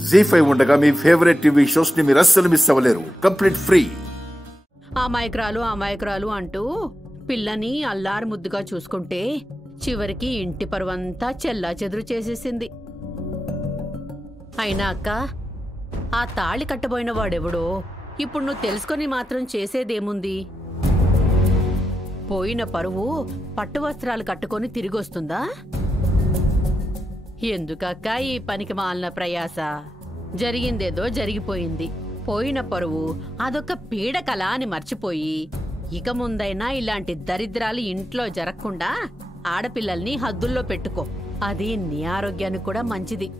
జీ5 ఉండగా మీ favourite TV shows ని మీరు అస్సలు మిస్ అవ్వలేరు. Complete free. అమాయకురాలు అంటూ పిల్లని అల్లారు ముద్దుగా చూసుకుంటే చివరికి ఇంటి పరువంతా చెల్లా చెదురు చేసేసింది. అయినా అక్క, ఆ తాళి కట్టబోయిన వాడెవడో ఇప్పుడు నువ్వు తెలుసుకొని మాత్రం చేసేదేముంది? పోయిన పరువు పట్టు వస్త్రాలు కట్టుకొని తిరిగొస్తుందా? ఎందుకక్క ఈ పనికి మాలిన ప్రయాస? జరిగిందేదో జరిగిపోయింది. పోయిన పరువు అదొక పీడకల అని మర్చిపోయి ఇక ముందైనా ఇలాంటి దరిద్రాలు ఇంట్లో జరగకుండా ఆడపిల్లల్ని హద్దుల్లో పెట్టుకో. అది నీ ఆరోగ్యానికి కూడా మంచిది.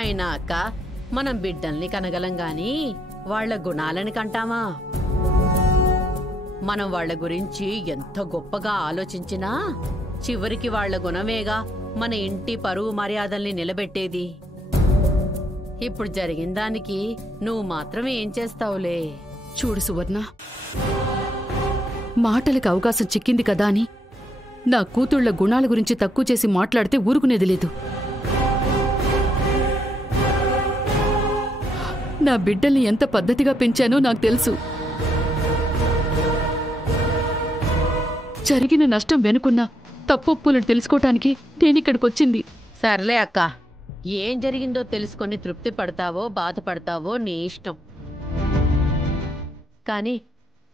అయినా అక్క, మనం బిడ్డల్ని కనగలం గాని వాళ్ల గుణాలని కంటామా? మనం వాళ్ల గురించి ఎంత గొప్పగా ఆలోచించినా చివరికి వాళ్ల గుణమేగా మన ఇంటి పరువు మర్యాదల్ని నిలబెట్టేది. ఇప్పుడు జరిగిన దానికి నువ్వు మాత్రం ఏం చేస్తావులే. చూడు సువర్ణ, మాటలకు అవకాశం చిక్కింది కదా అని నా కూతుళ్ల గుణాల గురించి తక్కువ చేసి మాట్లాడితే ఊరుకునేది లేదు. నా బిడ్డల్ని ఎంత పద్ధతిగా పెంచానో నాకు తెలుసు. జరిగిన నష్టం వెనుకున్న తప్పొప్పులను తెలుసుకోవటానికి నేనిక్కడికొచ్చింది. సర్లే అక్క, ఏం జరిగిందో తెలుసుకొని తృప్తి పడతావో బాధపడతావో నీ ఇష్టం. కానీ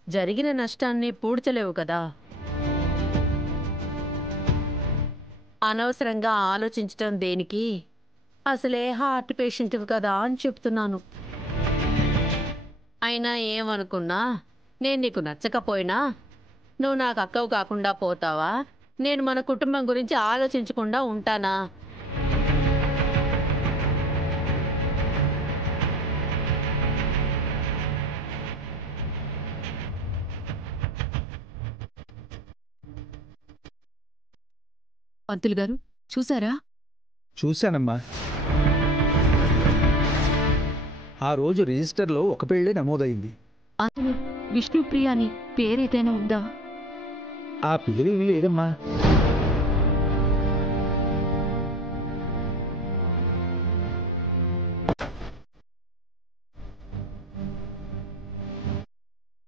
జరిగిన నష్టాన్ని పూడ్చలేవు కదా. అనవసరంగా ఆలోచించటం దేనికి? అసలే హార్ట్ పేషెంట్వి కదా అని చెప్తున్నాను. అయినా ఏమనుకున్నా, నేను నీకు నచ్చకపోయినా నువ్వు నాకు అక్కవు కాకుండా పోతావా? నేను మన కుటుంబం గురించి ఆలోచించకుండా ఉంటానా? పంతులు గారు చూసారా? చూశానమ్మా. ఆ రోజు రిజిస్టర్లో ఒక పెళ్ళే నమోదైంది. అతను విష్ణుప్రియ అని పేరేదైనా ఉందా? ఆ పేరు లేదమ్మా.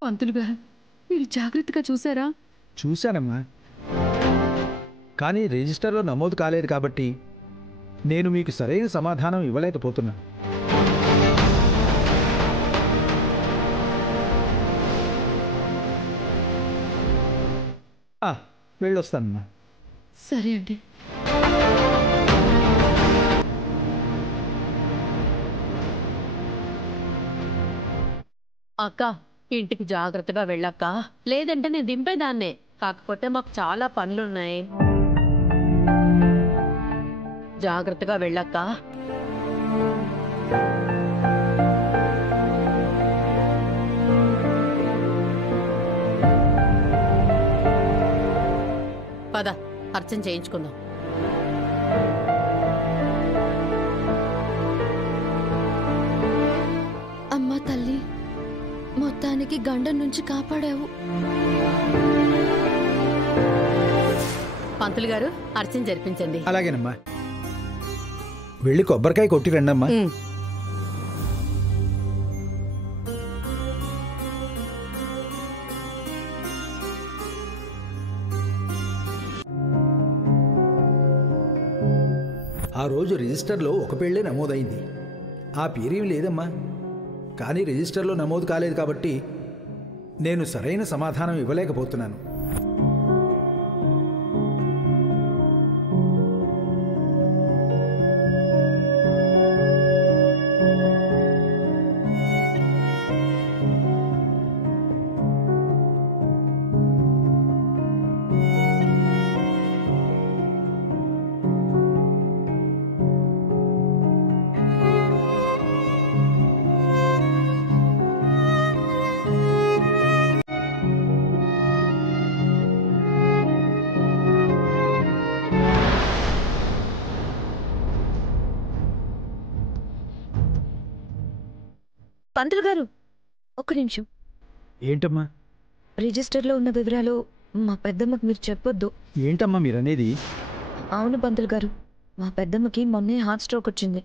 పంతులు గారు మీరు జాగ్రత్తగా చూసారా? చూశానమ్మా, కానీ రిజిస్టర్లో నమోదు కాలేదు కాబట్టి నేను మీకు సరైన సమాధానం ఇవ్వలేకపోతున్నాను. వెళ్ళొస్తానమ్మా. సరే అండి. అక్క, ఇంటికి జాగ్రత్తగా వెళ్ళక్క, లేదంటే నేను దింపేదాన్నే. కాకపోతే మాకు చాలా పనులున్నాయి. జాగ్రత్తగా వెళ్ళక్క. పద, అర్చన చేయించుకుందాం. అమ్మా తల్లి, మొత్తానికి గండం నుంచి కాపాడావు. పంతులు గారు, అర్చన జరిపించండి. అలాగేనమ్మా. వెళ్ళి కొబ్బరికాయ కొట్టి రండమ్మా. ఆ రోజు రిజిస్టర్లో ఒక పెళ్ళే నమోదైంది. ఆ పేరేం లేదమ్మా, కానీ రిజిస్టర్లో నమోదు కాలేదు కాబట్టి నేను సరైన సమాధానం ఇవ్వలేకపోతున్నాను. పంతులు గారు, ఒక్క నిమిషం. ఏంటమ్మా? రిజిస్టర్లో ఉన్న వివరాలు మా పెద్దమ్మకి మీరు చెప్పొద్దు. ఏంటమ్మా మీరనేది? అవును పంతులు గారు, మా పెద్దమ్మకి మొన్నే హార్ట్ స్ట్రోక్ వచ్చింది.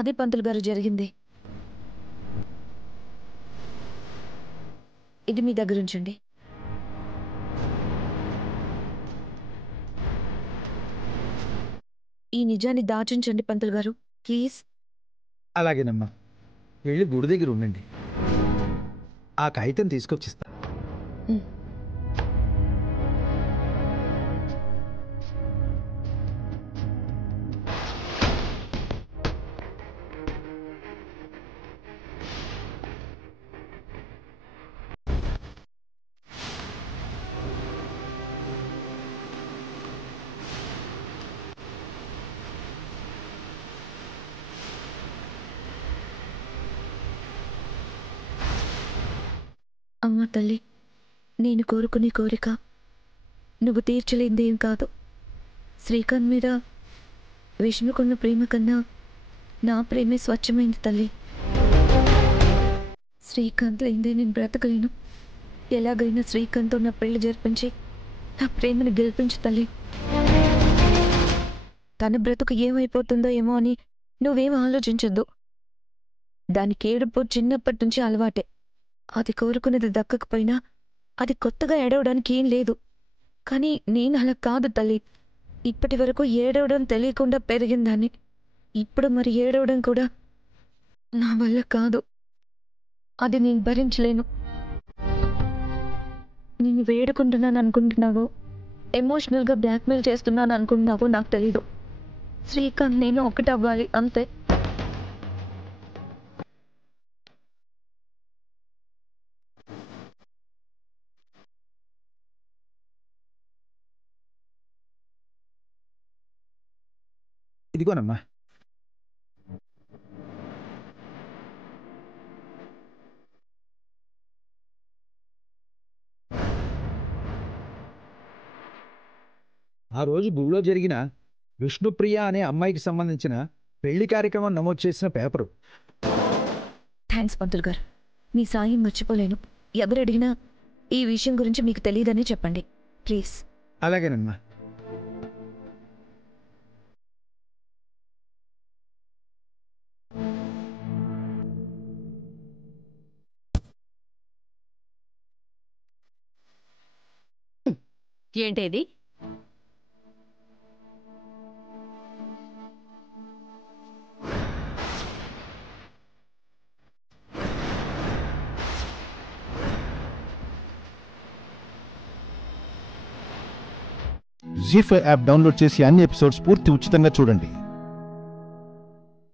అదే పంతులు గారు జరిగింది. ఇది మీ దగ్గర ఉంచండి. ఈ నిజాన్ని దాచుంచండి పంతులు గారు, ప్లీజ్. అలాగేనమ్మా, వెళ్ళి గుడి దగ్గర ఉండండి. ఆ కాగితం తీసుకొచ్చిస్తా. అమ్మ తల్లి, నేను కోరుకునే కోరిక నువ్వు తీర్చలేందేం కాదు. శ్రీకాంత్ మీద విష్ణుకున్న ప్రేమ కన్నా నా ప్రేమే స్వచ్ఛమైంది తల్లి. శ్రీకాంత్ లేదే నేను బ్రతకలేను. ఎలాగైనా శ్రీకాంత్తో నా పెళ్లి జరిపించి నా ప్రేమను గెలిపించు తల్లి. తన బ్రతుకు ఏమైపోతుందో ఏమో అని నువ్వేం ఆలోచించొద్దు. దానికి ఏడుపు చిన్నప్పటి నుంచి అలవాటే. అది కోరుకునేది దక్కకపోయినా అది కొత్తగా ఏడవడానికి ఏం లేదు. కానీ నేను అలా కాదు తల్లి. ఇప్పటి వరకు ఏడవడం తెలియకుండా పెరిగిందాన్ని. ఇప్పుడు మరి ఏడవడం కూడా నా వల్ల కాదు. అది నేను భరించలేను. నేను వేడుకుంటున్నాను అనుకుంటున్నావు, ఎమోషనల్గా బ్లాక్మెయిల్ చేస్తున్నాను అనుకుంటున్నావు నాకు తెలీదు. శ్రీకాంత్ నేను ఒకటవ్వాలి అంతే. ఇదిగోనమ్మా. ఆ రోజు గుడిలో జరిగిన విష్ణుప్రియ అనే అమ్మాయికి సంబంధించిన పెళ్లి కార్యక్రమం నమోదు చేసిన పేపరు. థ్యాంక్స్ పంతులు గారు, మీ సాయం మర్చిపోలేను. ఎవరు అడిగినా ఈ విషయం గురించి మీకు తెలియదని చెప్పండి ప్లీజ్. అలాగేనమ్మా. ఏంటేది? జీ5 యాప్ డౌన్లోడ్ చేసి అన్ని ఎపిసోడ్స్ పూర్తి ఉచితంగా చూడండి.